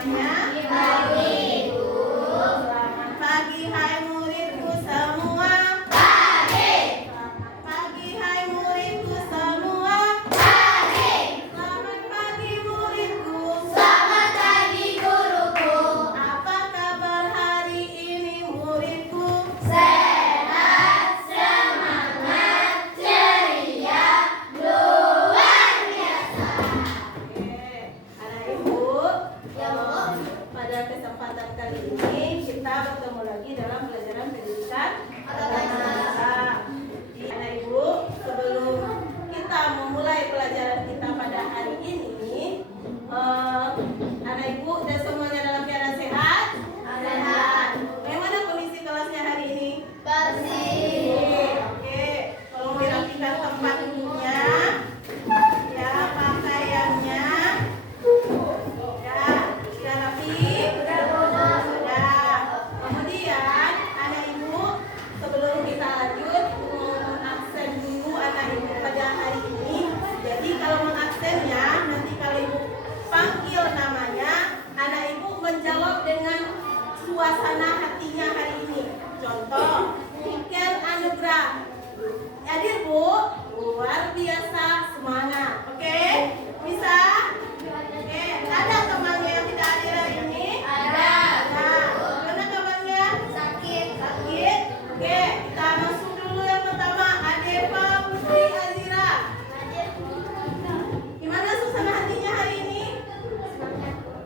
semuanya? Pagi, Bu. Selamat pagi, hai muridku semua. Pagi. Selamat pagi, hai muridku semua. Pagi. Selamat pagi, muridku. Selamat pagi, guruku. Apa kabar hari ini, muridku? Sehat, semangat, ceria, luar biasa. Oke, anak ibu. Ya, Bu. Pada kesempatan kali ini kita bertemu lagi dalam pelajaran pendidikan agama. Jadi anak ibu, sebelum kita memulai pelajaran kita pada hari ini, anak ibu dan semuanya dalam keadaan sehat? Sehat. Bagaimana kondisi kelasnya hari ini? Bersih. Oke, tolong dirapikan tempat duduknya, ya, pakaiannya. Sudah rapi? Sudah. Kemudian anak ibu, sebelum kita lanjut mengaksen dulu anak ibu pada hari ini. Jadi kalau mengaksennya, nanti kalau ibu panggil namanya, anak ibu menjawab dengan suasana hatinya hari ini. Contoh, Niken Anugrah. Hadir, Bu? Luar biasa, semangat. Oke? Bisa? Oke, ada temannya yang tidak hadir hari ini? Ada. Mana kabarnya? Sakit. Sakit? Oke, kita masuk dulu yang pertama. Adepa Putri Azira. Gimana suasana hatinya hari ini?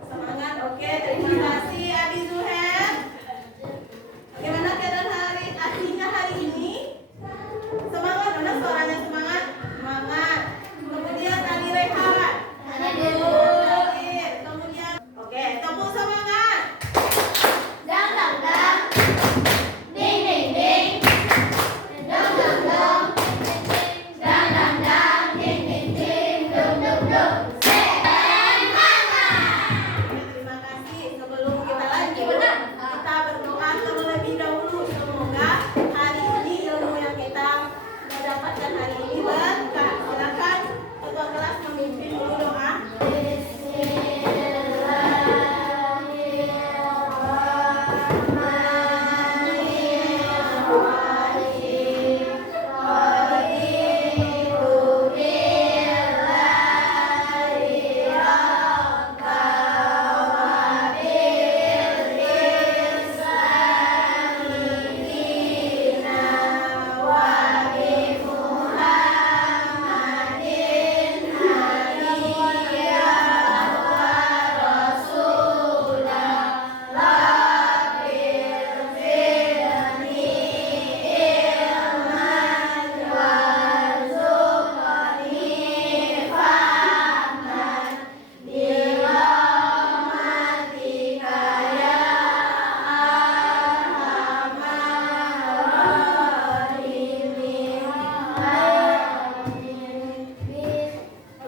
Semangat. Oke, terima kasih. Abi Zuher. Bagaimana keadaan hatinya hari ini? Semangat. Mana suaranya semangat? Semangat. Kemudian Tani Rehan. Hadir. Kemudian, oke, tepuk semangat. Dang dang dang, ding ding ding, dong dong dong, dang dang dang, ding ding ding, dong dong dong. Semangat. Terima kasih. Sebelum kita lanjut, kita berdoa terlebih dahulu. Semoga hari ini ilmu yang kita dapatkan hari ini berkah. Silakan ketua kelas memimpin dulu doa.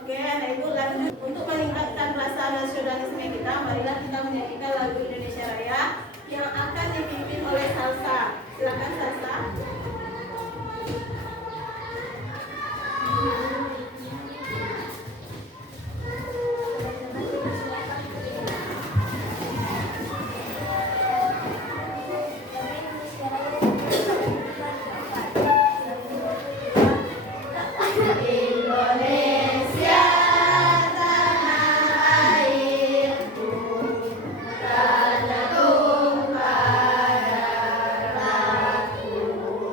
Oke, anak ibu, lanjut. Untuk meningkatkan rasa nasionalisme kita, marilah kita menyanyikan lagu Indonesia Raya yang akan dipimpin oleh Salsa. Silakan Salsa. Indonesia tanah airku, tanah tumpah darahku.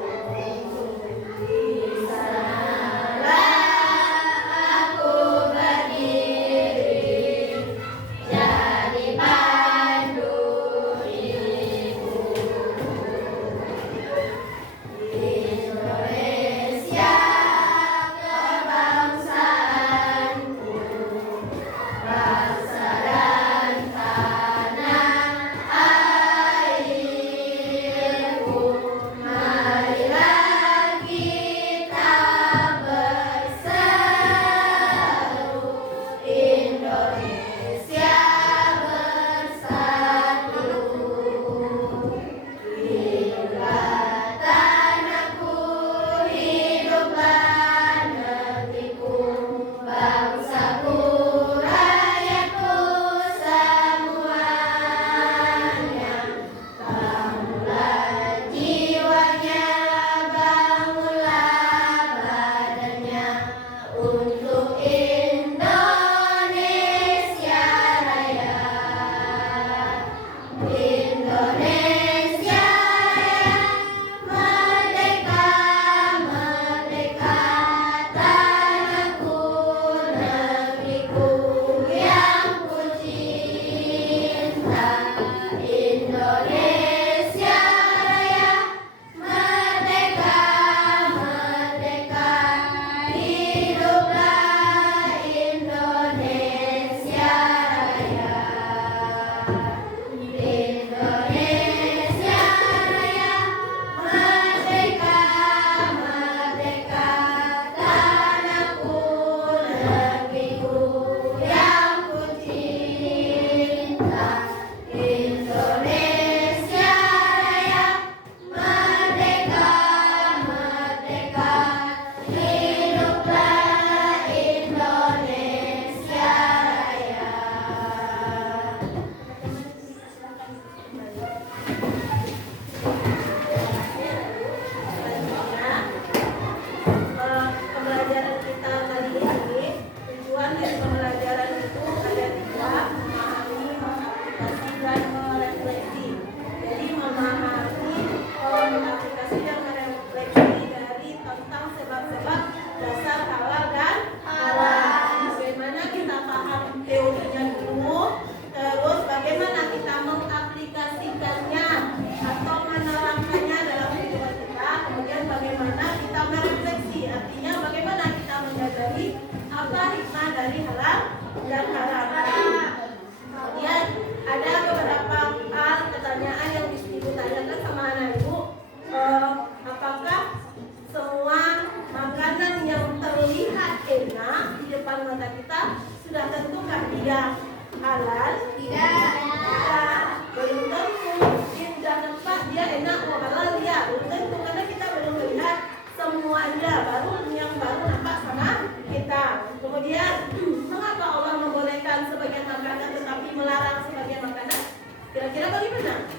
Kira-kira bagaimana?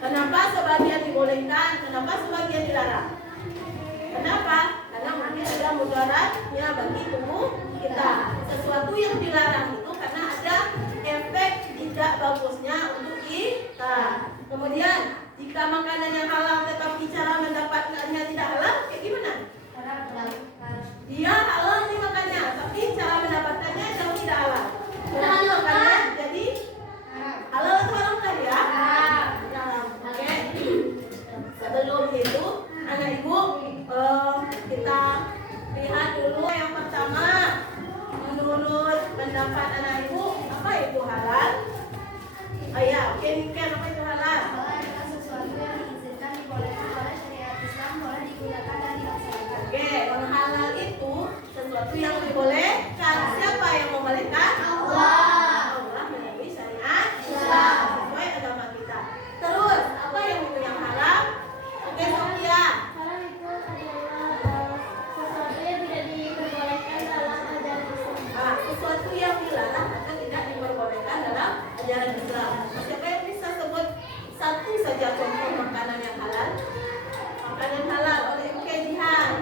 Kenapa sebagian dibolehkan, kenapa sebagian dilarang? Kenapa? Karena mungkin ada mudaratnya bagi tubuh kita. Sesuatu yang dilarang itu karena ada efek tidak bagusnya untuk kita. Kemudian jika makanan yang halal tetapi cara mendapatkannya tidak halal, kayak gimana? Dia halal nih makannya, tapi cara mendapatkannya jauh tidak halal. Berarti makannya jadi halal atau haram tadi ya? Haram. Oke. Sebelum itu, anak ibu kita lihat dulu yang pertama. Menurut pendapat anak ibu, apa itu halal? Oh ya, oke, apa itu halal? Halal adalah sesuatu yang diizinkan, dibolehkan oleh syariat Islam, boleh digunakan dan dilaksanakan. Oke, yang halal itu sesuatu yang dibolehkan. Siapa yang membolehkan? Allah. Allah melalui syariat Islam sesuai agama kita. Terus, apa yang itu yang haram? Oke, Sofia. Halal itu adalah sesuatu yang tidak diperbolehkan dalam ajaran Islam. Sesuatu yang dilarang atau tidak diperbolehkan dalam ajaran Islam. Siapa yang bisa sebut satu saja contoh makanan yang halal? Makanan halal oleh MK Jihan.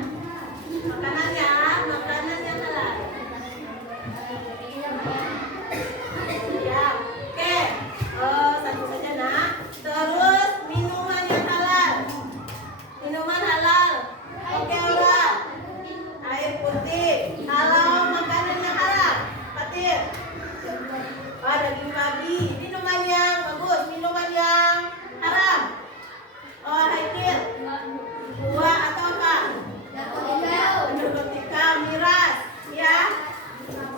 Makanan yang halal. Ya, oke. Satu saja nak. Terus minuman yang halal. Minuman halal. Oke, Aura. Air putih. Halal makanan yang halal. Fatir. Daging babi. Minuman yang bagus. Minuman yang haram. Haikil. Buah atau apa? Narkotika, miras. Ya.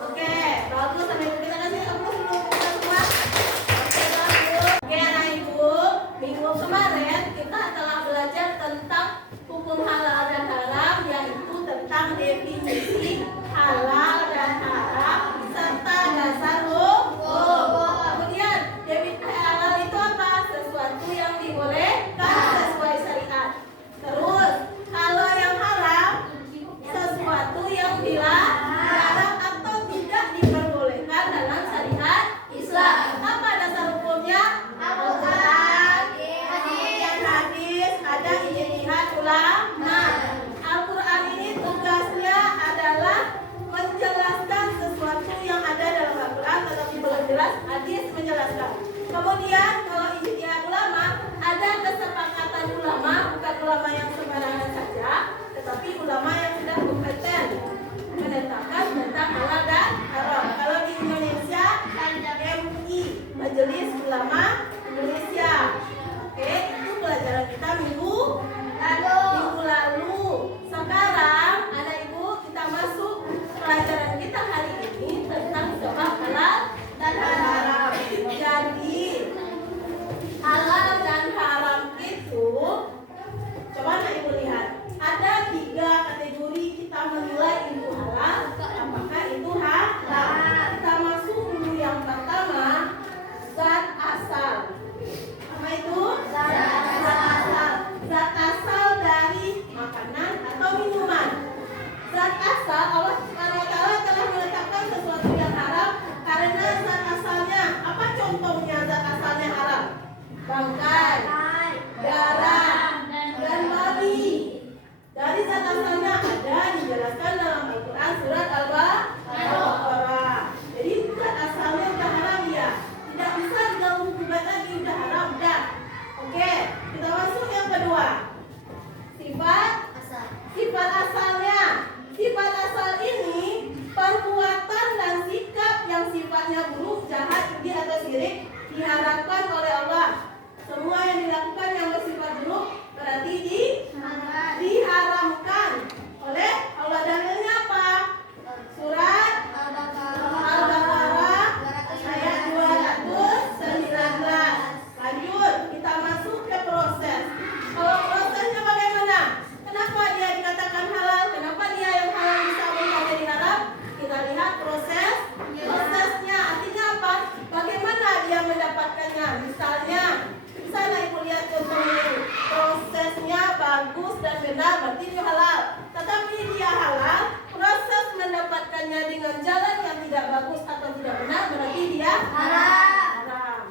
Oke. Bagus. Sampai kita kasih aplaus dulu kita semua. Oke, bagus. Oke, anak ibu. Minggu kemarin kita telah belajar tentang hukum halal dan haram, yaitu tentang definisi halal dan haram serta dasar hukum. Kemudian definisi halal itu apa? Sesuatu yang dibolehkan sesuai syariat. Terus kalau yang haram sesuatu yang dilarang atau tidak diperbolehkan dalam syariat Islam. Apa dasar hukumnya? Al-Quran, kemudian hadis, ada ijtihad ulama. Al-Quran ini tugasnya adalah menjelaskan sesuatu yang ada dalam Al-Quran tetapi belum jelas, hadis menjelaskan. Kemudian kalau ijtihad ulama, ada kesepakatan ulama, bukan ulama yang sembarangan saja, tetapi ulama yang sudah kompeten menetapkan tentang halal dan haram. Kalau di Indonesia, MUI, Majelis Ulama Indonesia. Oke, itu pelajaran kita minggu lalu. Sekarang, anak ibu, kita masuk pelajaran kita hari ini tentang sebab halal dan haram. Jadi, halal dan haram itu, coba anak ibu lihat, ada 3 kategori kita menilai itu halal, apakah itu haram. Kita masuk dulu yang pertama, zat asal. Apa itu? Zat asal. Zat asal dari makanan atau minuman. Zat asal, Allah SWT telah menetapkan sesuatu yang haram karena zat asalnya. Apa contohnya zat asalnya haram? Bangkai, darah, dan babi. Dari zat asalnya ada dijelaskan dalam Al-Quran surat Al-Baqarah. Jadi zat asalnya udah haram ya. Tidak bisa diganggu gugat lagi, udah haram dah. Oke, kita masuk yang kedua. Sifat asalnya. Sifat asal ini perbuatan dan sikap yang sifatnya buruk, jahat, judi atau syirik diharapkan oleh Allah. Semua yang dilakukan yang bersifat buruk berarti diharamkan oleh Allah. Dalilnya apa? Surat Al-Baqarah ayat 219. Lanjut, kita masuk ke proses. Kalau prosesnya bagaimana? Kenapa dia dikatakan halal? Kenapa dia yang halal bisa berubah jadi haram? Kita lihat prosesnya. Artinya apa? Bagaimana dia mendapatkannya? Misalnya, misalnya ibu lihat contoh ini, prosesnya bagus dan benar, berarti dia halal. Tetapi dia halal, proses mendapatkannya dengan jalan yang tidak bagus atau tidak benar, berarti dia haram.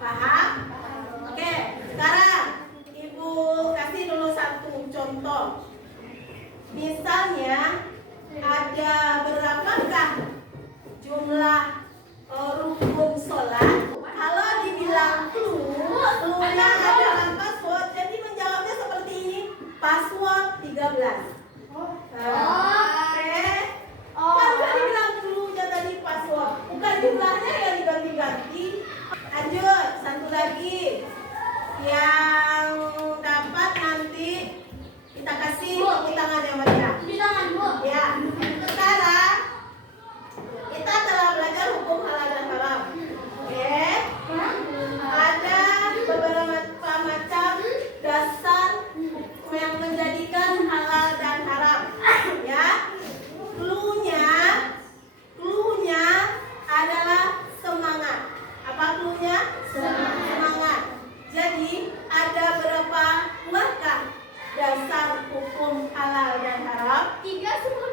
Paham? Oke, sekarang Ibu kasih dulu satu contoh. Misalnya ada berapakah jumlah rukun sholat? Kalau dibilang clue-nya adalah password, jadi menjawabnya seperti ini. Password 13. Oke. Kan sudah dibilang clue-nya tadi password, bukan jumlahnya yang diganti-ganti. Lanjut, satu lagi. Yang dapat nanti kita kasih tepuk tangan yang meriah. Ya. Sekarang kita telah belajar hukum halal dan haram. Oke. Ada beberapa macam dasar yang menjadikan halal dan haram. Ya. Clue-nya adalah semangat. Apa clue-nya? Semangat. Jadi ada berapa buahkah dasar hukum halal dan haram? 3 semua.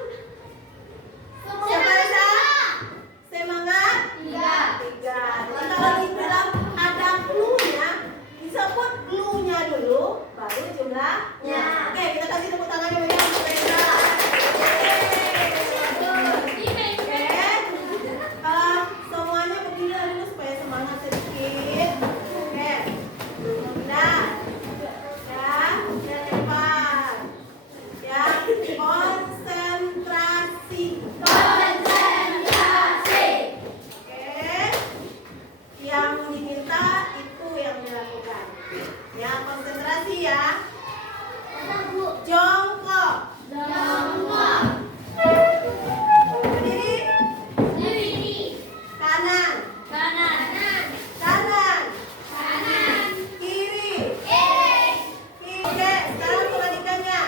Siapa bisa? Semangat? 3. Jadi kalau dibilang ada clue-nya, disebut clue-nya dulu, baru jumlahnya. Oke, kita kasih tepuk tangan yang meriah untuk mereka. Semuanya berdiri dulu supaya semangat sedikit. Oke. Nah, ya, lebar. Ya, konsentrasi. Oke. Yang diminta itu yang dilakukan. Ya, konsentrasi ya. Jongkok. Berdiri. Kanan. Kiri. Oke, sekarang kebalikannya.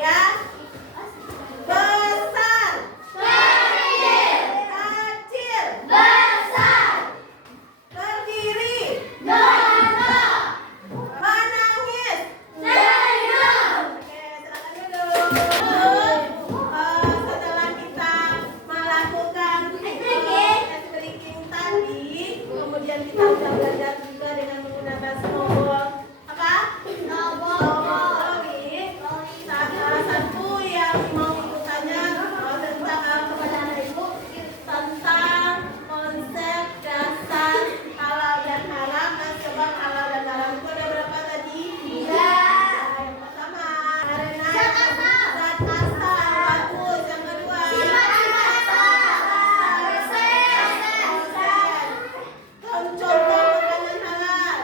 Ya. Besar. Kecil. Berdiri. Menangis. Oke, silakan duduk. Setelah kita melakukan ice breaking tadi, kemudian kita sudah belajar juga dengan menggunakan snowball. Apa? Snowball. Salah satu yang mau ibu tanya tentang kepada anak ibu tentang konsep dasar halal dan haram dan sebab halal dan haram itu ada berapa tadi? 3. Yang pertama karena zat asal. Bagus. Yang kedua konsen. Contoh makanan halal.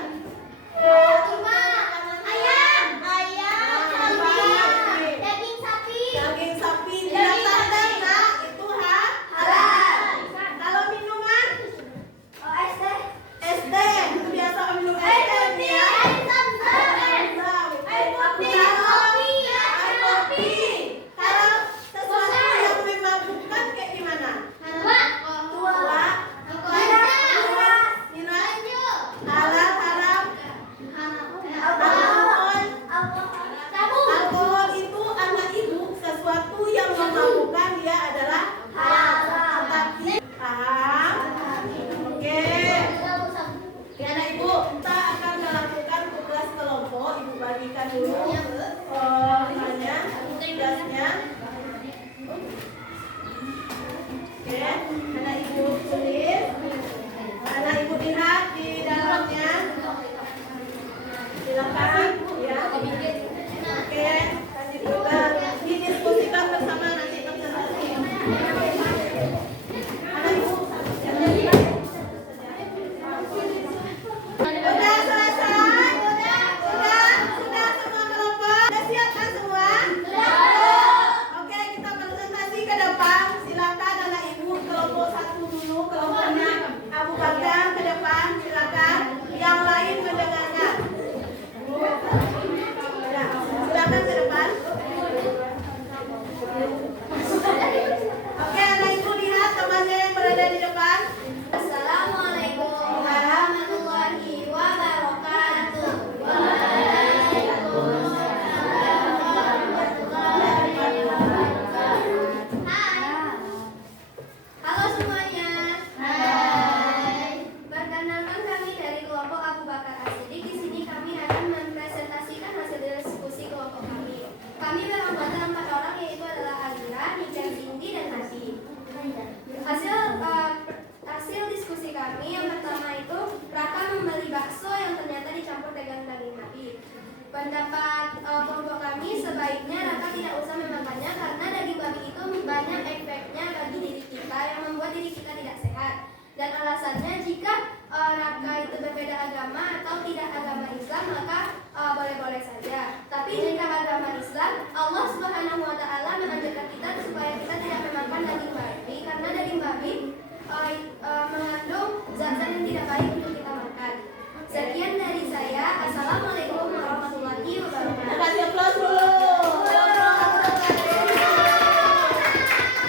Pendapat kelompok kami sebaiknya raka tidak usah memakannya karena daging babi itu banyak efeknya bagi diri kita yang membuat diri kita tidak sehat. Dan alasannya jika raka itu berbeda agama atau tidak agama Islam maka boleh-boleh saja. Tapi jika agama Islam, Allah Subhanahu wa taala mengajarkan kita supaya kita tidak memakan daging babi karena daging babi mengandung zat-zat yang tidak baik untuk kita makan. Sekian dari saya. Assalamualaikum warahmatullahi wabarakatuh. Kasih aplaus dulu.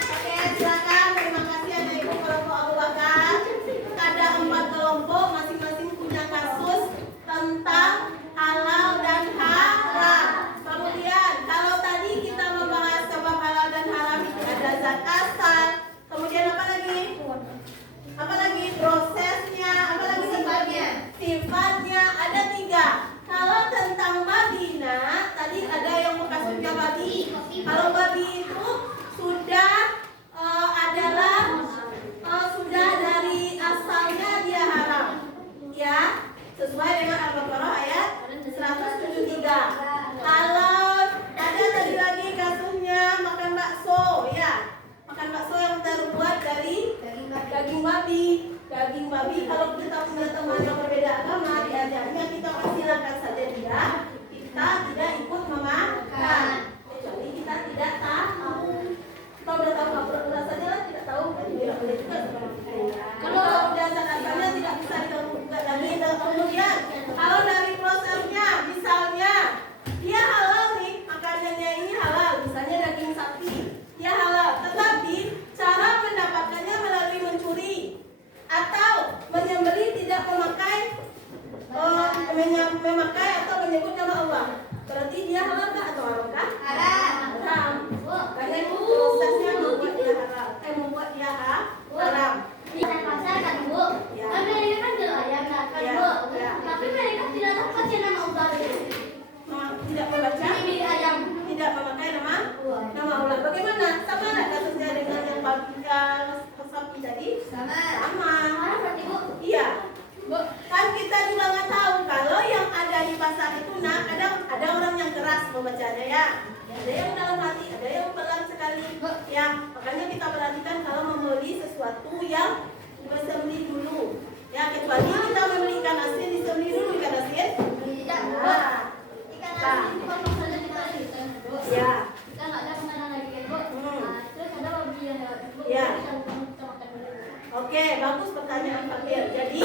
Oke, silakan. Terima kasih Anak Ibu kelompok Abu Bakar. Ada 4 kelompok, masing-masing punya kasus tentang halal dan haram. Kemudian, kalau tadi kita membahas sebab halal dan haram itu ada zat asal. Kemudian apa lagi? Apa lagi? Prosesnya. Apa lagi? Sifatnya ada 3. Kalau tentang babi, nah tadi ada yang kasusnya babi. Kalau babi itu sudah sudah dari asalnya dia haram, ya, sesuai dengan Al-Baqarah ayat 173. Kalau ada tadi lagi kasusnya makan bakso, ya, makan bakso yang terbuat dari daging babi. Daging babi, kalau kita punya teman yang berbeda agama, diajarnya kita persilakan saja dia, kita tidak ikut memakan, kecuali kita tidak tahu. Kalau udah tahu rasanya lah tidak tahu, tidak boleh juga seperti itu. Kalau udah asalnya tidak bisa digugat lagi. Kemudian kalau dari prosesnya, misalnya dia halal nih, makanannya ini halal, misalnya daging sapi, dia halal, tetapi cara mendapatkannya melalui mencuri atau menyembelih tidak memakai atau menyebut nama Allah, berarti dia halal kah atau haram kah? Haram. Karena itu prosesnya membuat dia halal, membuat dia haram. Pasar kan Bu? Ya. Kan mereka kan nelayan kan Ya, Bu? ya. Tapi mereka tidak tahu baca nama Allah. Tidak membaca, Ini ayam. tidak memakai nama Allah. Bagaimana? Sama nggak kasusnya dengan yang sapi tadi? Sama. Sama. Berarti Bu? Iya. Kan kita juga nggak tahu kalau yang ada di pasar itu, nah ada orang yang keras membacanya, ya. Ada yang dalam hati, ada yang pelan sekali. Ya, makanya kita perhatikan kalau membeli sesuatu yang disembelih dulu. Ya, kecuali kita membeli ikan asin, disembelih dulu ikan asin. Tidak. Nah, Ikan asin dipotong saja kita gitu. ya. Kita nggak ada makanan lagi kan Bu? Nah, terus ada babi yang lewat Bu. Ya. Kita makan dulu. Oke, bagus pertanyaan Fakir. Jadi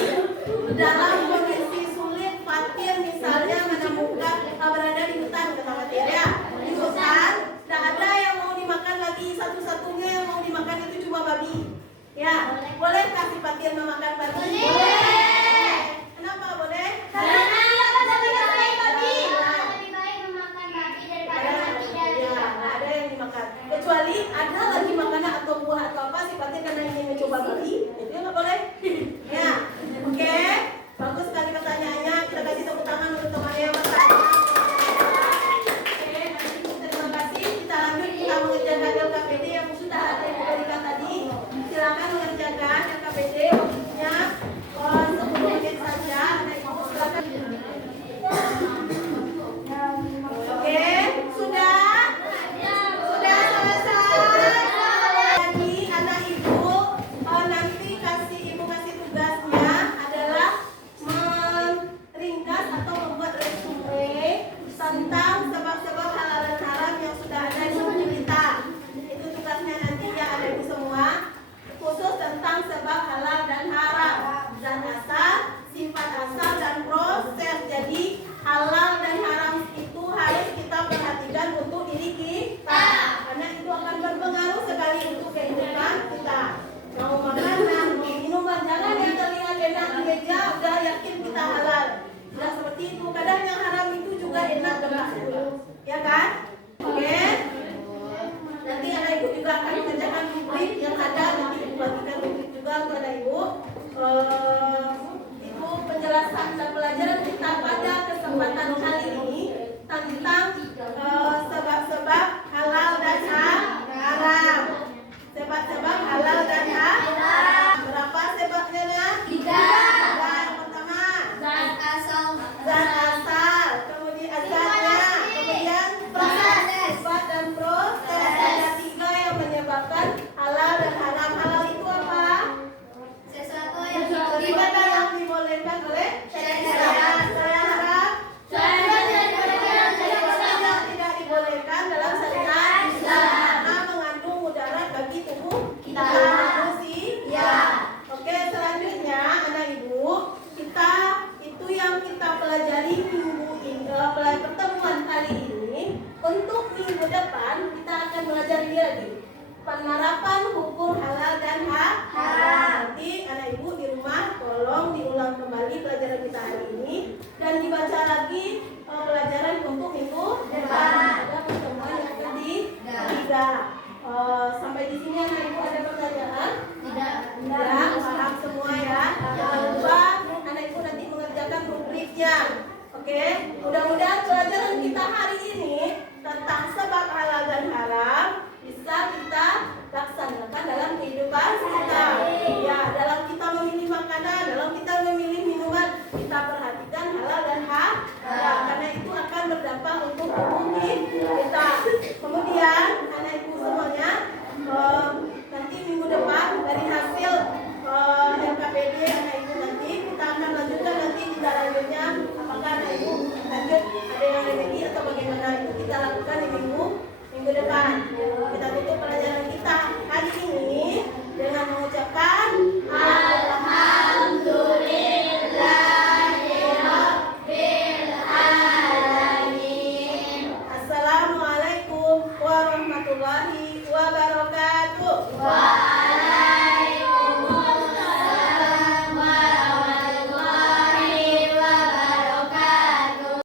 dalam kondisi sulit, Fakir misalnya menemukan berada di hutan, kata Fakir, ya. Di hutan, tidak ada yang mau dimakan lagi, satu-satunya yang mau dimakan itu cuma babi. Ya, boleh kasih Fakir memakan babi? Boleh. Kenapa boleh? Karena lebih baik memakan babi daripada mati dari Ya, nggak ada yang dimakan. Kecuali ada lagi makanan atau buah atau apa sifatnya karena ingin mencoba babi, itu nggak boleh. Ya, oke. Bagus sekali pertanyaannya. Kita kasih tepuk tangan untuk temannya yang bertanya. Oke, terima kasih. Kita lanjut, kita mengerjakan LKPD yang sudah ada yang diberikan tadi. Silakan mengerjakan LKPD. Waktunya 10 menit saja. Anak ibu silakan. Oke, sudah selesai. Jadi anak ibu nanti ibu kasih tugasnya adalah meringkas atau membuat resume tentang sebab-sebab halal dan haram yang sudah ada di buku kita. Itu tugasnya nanti ya anak ibu semua, khusus tentang sebab halal dan haram, zat asal, sifat asal dan proses. Jadi halal dan haram itu harus kita perhatikan untuk diri kita, karena itu akan berpengaruh sekali untuk kehidupan kita. Mau makanan, mau minuman, jangan yang terlihat enak di meja udah yakin kita halal. Tidak seperti itu. Kadang yang haram itu juga enak dan ya kan? Oke. Nanti anak ibu juga akan mengerjakan rubrik yang ada. Nanti ibu bagikan rubrik juga kepada ibu. Itu penjelasan dan pelajaran kita pada kesempatan kali ini tentang sebab-sebab halal dan haram. Sebab-sebab halal dan haram. Berapa sebabnya? 3. Yang pertama, zat asal. zat asal. Kemudian zat pelajaran kita hari ini dan dibaca lagi pelajaran untuk minggu depan. Ada pertemuan yang ketiga. Sampai di sini anak ibu ada pertanyaan? Tidak, paham semua ya. Jangan lupa anak ibu nanti mengerjakan rubriknya. Oke, mudah-mudahan pelajaran kita hari ini tentang sebab halal dan haram bisa kita laksanakan dalam kehidupan kita. Ya, dalam kita memilih makanan, dalam kita memilih minuman, kita perhatikan halal dan haram, karena itu akan berdampak untuk tubuh kita. Kemudian anak ibu semuanya, nanti minggu depan dari hasil LKPD anak ibu nanti kita akan lanjutkan nanti tidak lanjutnya apakah anak ibu lanjut ada yang lagi atau bagaimana itu kita lakukan di minggu depan.